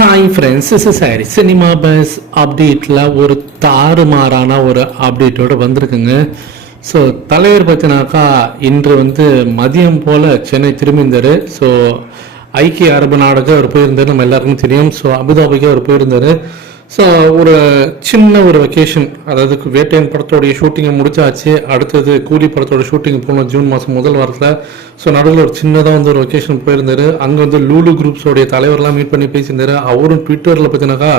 Hi friends is சாரி cinema buzz அப்டேட்டில் ஒரு தாறுமாறான ஒரு அப்டேட்டோடு வந்திருக்குங்க. ஸோ தலைவர் பார்த்தினாக்கா இன்று வந்து மதியம் போல் சென்னை திரும்பியிருந்தார். ஸோ ஐக்கிய அரபு நாடுக்கு அவர் போயிருந்தார். நம்ம எல்லாருக்கும் தெரியும். ஸோ அபுதாபிக்கு அவர் போயிருந்தார். ஸோ ஒரு சின்ன ஒரு வெக்கேஷன் அதாவது வேட்டையன் படத்தோடைய ஷூட்டிங்கை முடிச்சாச்சு. அடுத்தது கூலி படத்தோட ஷூட்டிங் போனோம் ஜூன் மாதம் முதல் வாரத்தில். ஸோ நடுவில் ஒரு சின்னதாக வந்து ஒரு வெக்கேஷன் போயிருந்தார். அங்கே வந்து லூலு குரூப்ஸோடைய தலைவர்லாம் மீட் பண்ணி பேசியிருந்தார். அவரும் ட்விட்டரில் பார்த்தீங்கன்னாக்கா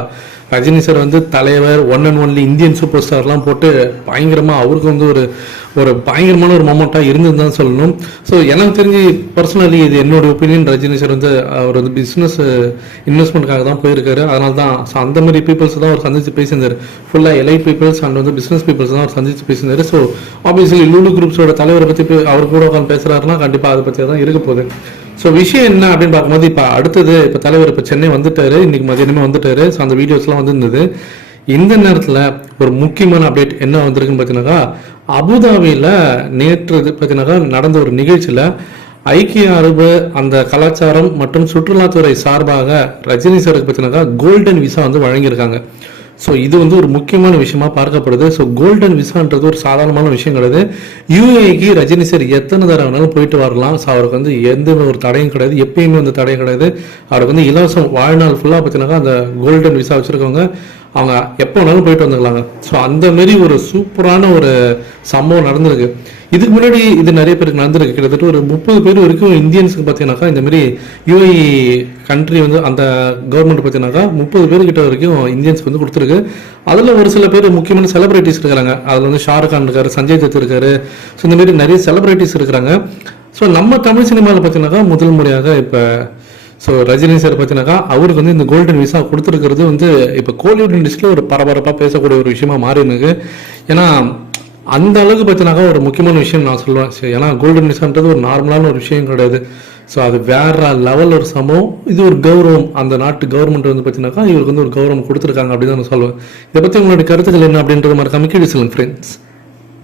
ரஜினி சார் வந்து தலைவர் one and only Indian super ஸ்டார்லாம் போட்டு பயங்கரமாக அவருக்கு வந்து ஒரு ஒரு பயங்கரமான ஒரு மொமெண்ட்டாக இருந்தது தான் சொல்லணும். ஸோ எனக்கு தெரிஞ்சு பர்சனலி இது என்னோட ஒப்பீனியன் ரஜினி சார் வந்து அவர் வந்து பிஸ்னஸ் இன்வெஸ்ட்மெண்ட்காக தான் போயிருக்காரு. அதனால தான் ஸோ அந்த மாதிரி பீப்புள்ஸ் தான் அவர் சந்தித்து பேசியிருந்தார். ஃபுல்லாக எலை பீப்புள்ஸ் அண்ட் வந்து பிஸ்னஸ் பீப்புள்ஸ் தான் அவர் சந்தித்து பேசியிருந்தார். ஸோ ஆப்வியஸ்லி லூலு குரூப்ஸோட தலைவரை பற்றி அவர் கூட உட்காந்து பேசுகிறாருன்னா கண்டிப்பாக அதை பற்றி தான் இருக்க போகுது. ஸோ விஷயம் என்ன அப்படின்னு பார்க்கும்போது இப்போ அடுத்தது இப்போ தலைவர் இப்போ சென்னை வந்துட்டாரு இன்னைக்கு மதியானமே வந்துட்டாரு. ஸோ அந்த வீடியோஸ்லாம் வந்துருந்தது. இந்த நேரத்தில் ஒரு முக்கியமான அப்டேட் என்ன வந்திருக்குன்னு பார்த்தீங்கன்னாக்கா அபுதாபியில் நேற்று பார்த்தீங்கன்னாக்கா நடந்த ஒரு நிகழ்ச்சியில் ஐக்கிய அரபு அந்த கலாச்சாரம் மற்றும் சுற்றுலாத்துறை சார்பாக ரஜினி சாருக்கு பார்த்தீங்கன்னாக்கா கோல்டன் விசா வந்து வழங்கியிருக்காங்க. ஸோ இது வந்து ஒரு முக்கியமான விஷயமா பார்க்கப்படுது. ஸோ கோல்டன் விசான்றது ஒரு சாதாரணமான விஷயம் கிடையாது. யூஏக்கு ரஜினி சார் எத்தனை தடவை வேணாலும் போயிட்டு வரலாம். ஸோ அவருக்கு வந்து எந்த ஒரு தடையும் கிடையாது. எப்பயுமே வந்து தடையும் கிடையாது. அவருக்கு வந்து இலவசம் வாழ்நாள் ஃபுல்லாக பார்த்தீங்கன்னாக்கா அந்த கோல்டன் விசா வச்சுருக்கவங்க அவங்க எப்போ வேணாலும் போயிட்டு வந்துக்கலாங்க. ஸோ அந்த மாரி ஒரு சூப்பரான ஒரு சம்பவம் நடந்திருக்கு. இதுக்கு முன்னாடி இது நிறைய பேருக்கு நடந்திருக்கு. கிட்டத்தட்ட ஒரு முப்பது பேர் வரைக்கும் இந்தியன்ஸுக்கு பார்த்தீங்கன்னாக்கா இந்த மாதிரி கண்ட்ரி வந்து அந்த கவர்மெண்ட் பார்த்தீங்கன்னாக்கா முப்பது பேர் கிட்ட வரைக்கும் இந்தியன்ஸ்க்கு வந்து கொடுத்துருக்கு. அதில் ஒரு சில பேர் முக்கியமான செலிபிரிட்டிஸ் இருக்கிறாங்க அதில் வந்து ஷாருக் கான் இருக்காரு சஞ்சய் தத் இருக்காரு. ஸோ இந்த மாதிரி நிறைய செலிபிரிட்டிஸ் இருக்கிறாங்க. ஸோ நம்ம தமிழ் சினிமாவில் பார்த்தீங்கன்னாக்கா முதல் முறையாக இப்போ ஸோ ரஜினி சார் பார்த்தீங்கன்னாக்கா அவருக்கு வந்து இந்த கோல்டன் விசா கொடுத்துருக்கிறது வந்து இப்போ கோலிவுட் இண்டஸ்ட்ரியில் ஒரு பரபரப்பாக பேசக்கூடிய ஒரு விஷயமா மாறி ஏன்னா அந்த அளவுக்கு பார்த்தீங்கன்னாக்கா ஒரு முக்கியமான விஷயம் நான் சொல்லுவேன். சரி ஏன்னா கோல்டன் விசான்றது ஒரு நார்மலான ஒரு விஷயம் கிடையாது. ஸோ அது வேற லெவல் ஒரு சம்பவம். இது ஒரு கௌரவம். அந்த நாட்டு கவர்மெண்ட் வந்து பார்த்தீங்கன்னாக்கா இவருக்கு வந்து ஒரு கௌரவம் கொடுத்துருக்காங்க அப்படின்னு நான் சொல்லுவேன். இதை பற்றி உங்களுடைய கருத்துக்கள் என்ன அப்படின்றது மாதிரி கமிக்கடி சொல்லுங்கள் ஃப்ரெண்ட்ஸ்